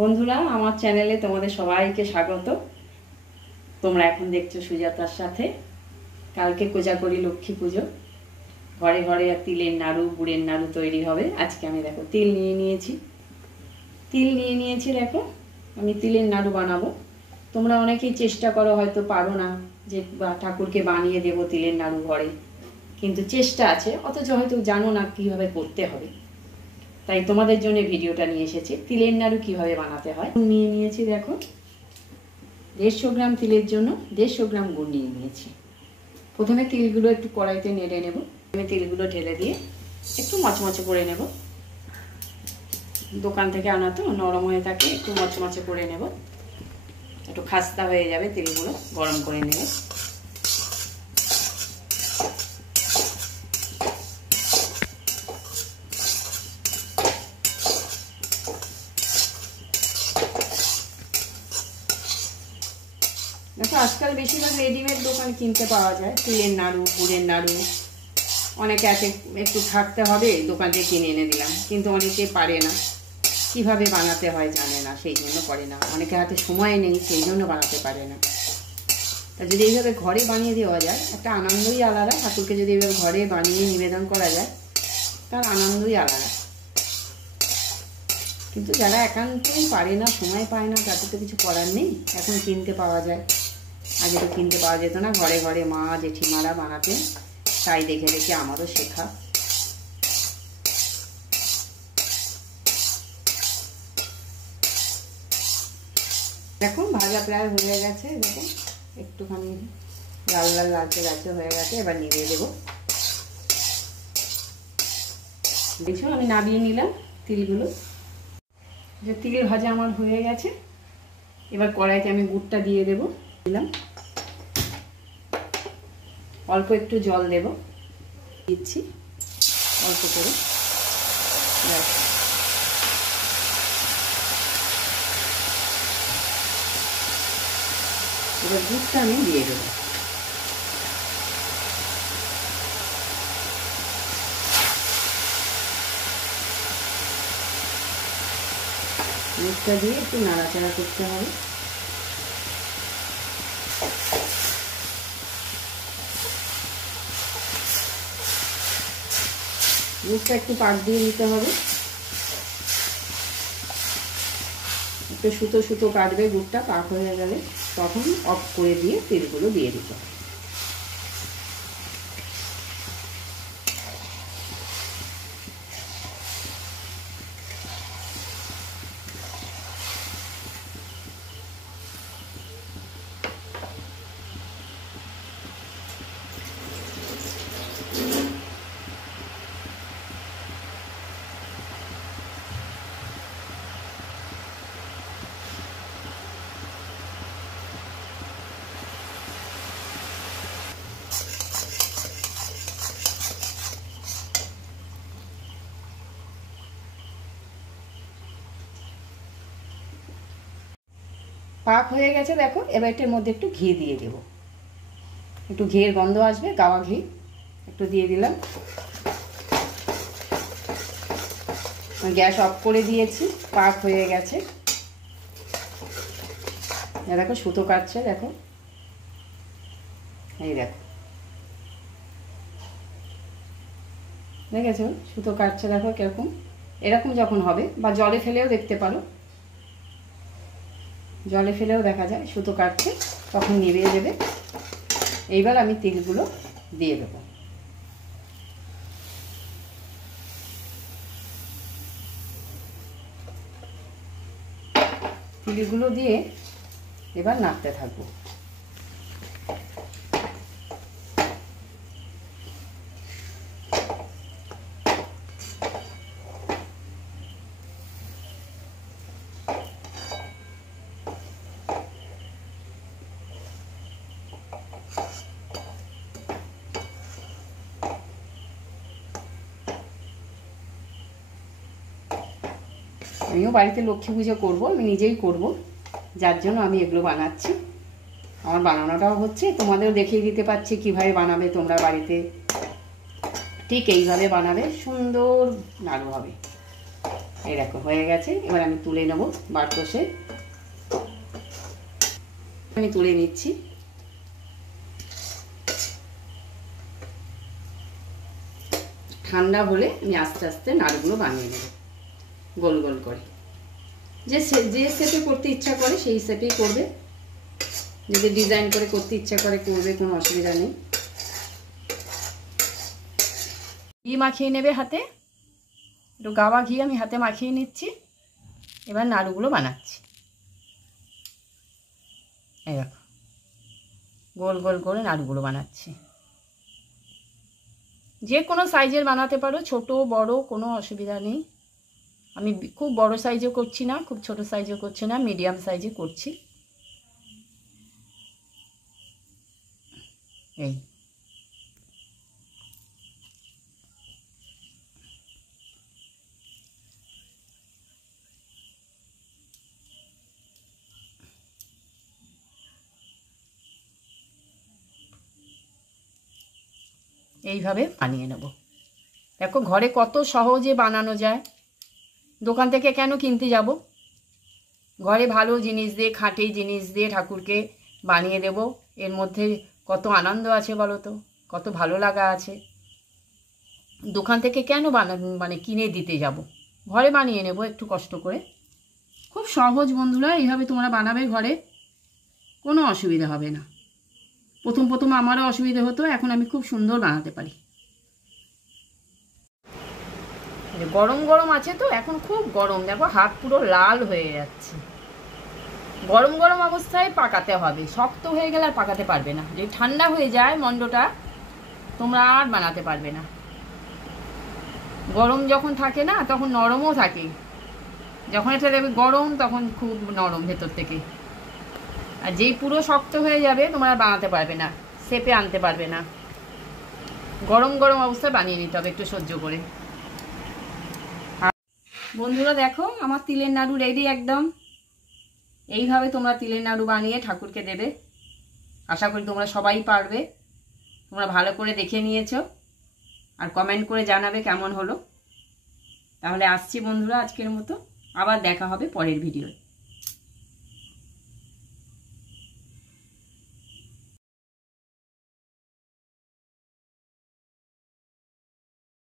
বন্ধুরা, আমার চ্যানেলে তোমাদের সবাইকে স্বাগত। তোমরা এখন দেখছো সুজাতার সাথে। কালকে কোজাগরী লক্ষ্মী পুজো, ঘরে ঘরে তিলের নাড়ু, গুড়ের নাড়ু তৈরি হবে। আজকে আমি দেখো তিল নিয়ে নিয়েছি। দেখো আমি তিলের নাড়ু বানাবো। তোমরা অনেকেই চেষ্টা করো, হয়তো পারো না যে ঠাকুরকে বানিয়ে দেবো তিলের নাড়ু ঘরে, কিন্তু চেষ্টা আছে, অথচ হয়তো জানো না কীভাবে করতে হবে। তাই তোমাদের জন্য ভিডিওটা নিয়ে এসেছি, তিলের নাড়ু কীভাবে বানাতে হয়। নিয়ে নিয়েছি দেখো 150 গ্রাম তিলের জন্য 150 গ্রাম গুড় নিয়ে নিয়েছি। প্রথমে তিলগুলো একটু কড়াইতে নেড়ে নেব। আমি তিলগুলো ঢেলে দিয়ে একটু মচমচে করে নেব। দোকান থেকে আনা তো নরম হয়ে থাকে, একটু মচমচে করে নেব। একটু খাস্তা হয়ে যাবে তিলগুলো, গরম করে নেব। দেখো আজকাল বেশিরভাগ রেডিমেড দোকানে কিনতে পাওয়া যায় তিলের নাড়ু, গুড়ের নাড়ু। অনেকে আছে একটু থাকতে হবে, দোকান থেকে কিনে এনে দিলাম, কিন্তু অনেকে পারে না, কিভাবে বানাতে হয় জানে না, সেই জন্য করে না। অনেকে হাতে সময় নেই, সেই জন্য বানাতে পারে না। তা যদি এইভাবে ঘরে বানিয়ে দেওয়া যায়, একটা আনন্দই আলাদা। ঠাকুরকে যদি এইভাবে ঘরে বানিয়ে নিবেদন করা যায়, তার আনন্দই আলাদা। কিন্তু যারা একান্তই পারে না, সময় পায় না, তাদের তো কিছু করার নেই। এখন কিনতে পাওয়া যায়, আগে তো কিনতে পাওয়া যেত না। ঘরে ঘরে মা জেঠিমারা বানাতেন, তাই দেখে দেখে আমারও শেখা। দেখুন ভাজা প্রায় হয়ে গেছে, দেখুন একটুখানি লাল লাল লালচে লালচে হয়ে গেছে। এবার নিভিয়ে দেবো। দেখছো আমি নামিয়ে নিলাম তিলগুলো। যে তিল ভাজা আমার হয়ে গেছে, এবার কড়াইতে আমি গুড়টা দিয়ে দেবো। দিলাম অল্প একটু জল দেব, দিচ্ছি অল্প করে। এবার দুধটা আমি দিয়ে দেবো। দুধটা দিয়ে একটু নাড়াচাড়া করতে হবে। দুধটা একটু পাক দিয়ে দিতে হবে, একটু সুতো সুতো কাটবে। গুড়টা পাক হয়ে গেলে তখন অফ করে দিয়ে তিলগুলো দিয়ে দিতে হবে। পাক হয়ে গেছে দেখো। এবার এটার মধ্যে একটু ঘি দিয়ে দেবো, একটু ঘিয়ের গন্ধ আসবে, গাওয়া ঘি একটু দিয়ে দিলাম। গ্যাস অফ করে দিয়েছি, পাক হয়ে গেছে। দেখো সুতো কাটছে, দেখো এই দেখো, দেখেছো সুতো কাটছে, দেখো কিরকম। এরকম যখন হবে, বা জলে ফেলেও দেখতে পারো, জলে ফেলেও দেখা যায় সুতো কাটছে, তখন নিভিয়ে দেবে। এইবার আমি তিলগুলো দিয়ে দেবো। তিলগুলো দিয়ে এবার নাড়তে থাকবো। আমিও বাড়িতে লক্ষ্মী পুজো করবো, আমি নিজেই করব, যার জন্য আমি এগুলো বানাচ্ছি। আমার বানানোটাও হচ্ছে, তোমাদেরও দেখিয়ে দিতে পারছি কিভাবে বানাবে তোমরা বাড়িতে। ঠিক এইভাবে বানাবে, সুন্দর নাড়ু হবে। এই দেখো হয়ে গেছে। এবার আমি তুলে নেব বারকষে, আমি তুলে নিচ্ছি। ঠান্ডা হলে আমি আস্তে আস্তে নাড়ুগুলো বানিয়ে নেব গোল গোল করে। যে শেপে করতে ইচ্ছা করে সেই শেপেই করবে, যদি ডিজাইন করে করতে ইচ্ছা করে করবে, কোনো অসুবিধা নেই। ঘি মাখিয়ে নেবে হাতে, একটু গাওয়া ঘি আমি হাতে মাখিয়ে নিচ্ছি। এবার নাড়ুগুলো বানাচ্ছি। এই দেখো গোল গোল করে নাড়ুগুলো বানাচ্ছি। যে কোনো সাইজের বানাতে পারো, ছোট বড় কোনো অসুবিধা নেই। আমি খুব বড় সাইজে করছি না, খুব ছোট সাইজে করছি না, মিডিয়াম সাইজে করছি। এই এইভাবে বানিয়ে নেব। দেখো ঘরে কত সহজে বানানো যায়, দোকান থেকে কেন কিনতে যাব? ঘরে ভালো জিনিস দিয়ে, খাঁটি জিনিস দিয়ে ঠাকুরকে বানিয়ে দেব। এর মধ্যে কত আনন্দ আছে বলো তো, কত ভালো লাগা আছে। দোকান থেকে কেন মানে কিনে দিতে যাব? ঘরে বানিয়ে নেব একটু কষ্ট করে। খুব সহজ বন্ধুরা, এইভাবে তোমরা বানাবে ঘরে, কোনো অসুবিধা হবে না। প্রথম প্রথম আমারও অসুবিধা হতো, এখন আমি খুব সুন্দর বানাতে পারি। গরম গরম আছে তো, এখন খুব গরম, দেখো হাত পুরো লাল হয়ে যাচ্ছে। গরম গরম অবস্থায় পাকাতে হবে, শক্ত হয়ে গেলে আর পাকাতে পারবে না। যদি ঠান্ডা হয়ে যায় মন্ডটা, তোমরা আর বানাতে পারবে না। গরম যখন থাকে না তখন নরমও থাকে, যখন এটা দেবে গরম তখন খুব নরম ভেতর থেকে। আর যেই পুরো শক্ত হয়ে যাবে তোমরা আর বানাতে পারবে না, শেপে আনতে পারবে না। গরম গরম অবস্থায় বানিয়ে নিতে হবে একটু সহ্য করে। বন্ধুরা দেখো আমার তিলের নাড়ু রেডি একদম। এইভাবে তোমরা তিলের নাড়ু বানিয়ে ঠাকুরকে দেবে। আশা করি তোমরা সবাই পারবে। তোমরা ভালো করে দেখে নিয়েছো আর কমেন্ট করে জানাবে কেমন হলো। তাহলে আসছি বন্ধুরা আজকের মতো, আবার দেখা হবে পরের ভিডিওতে।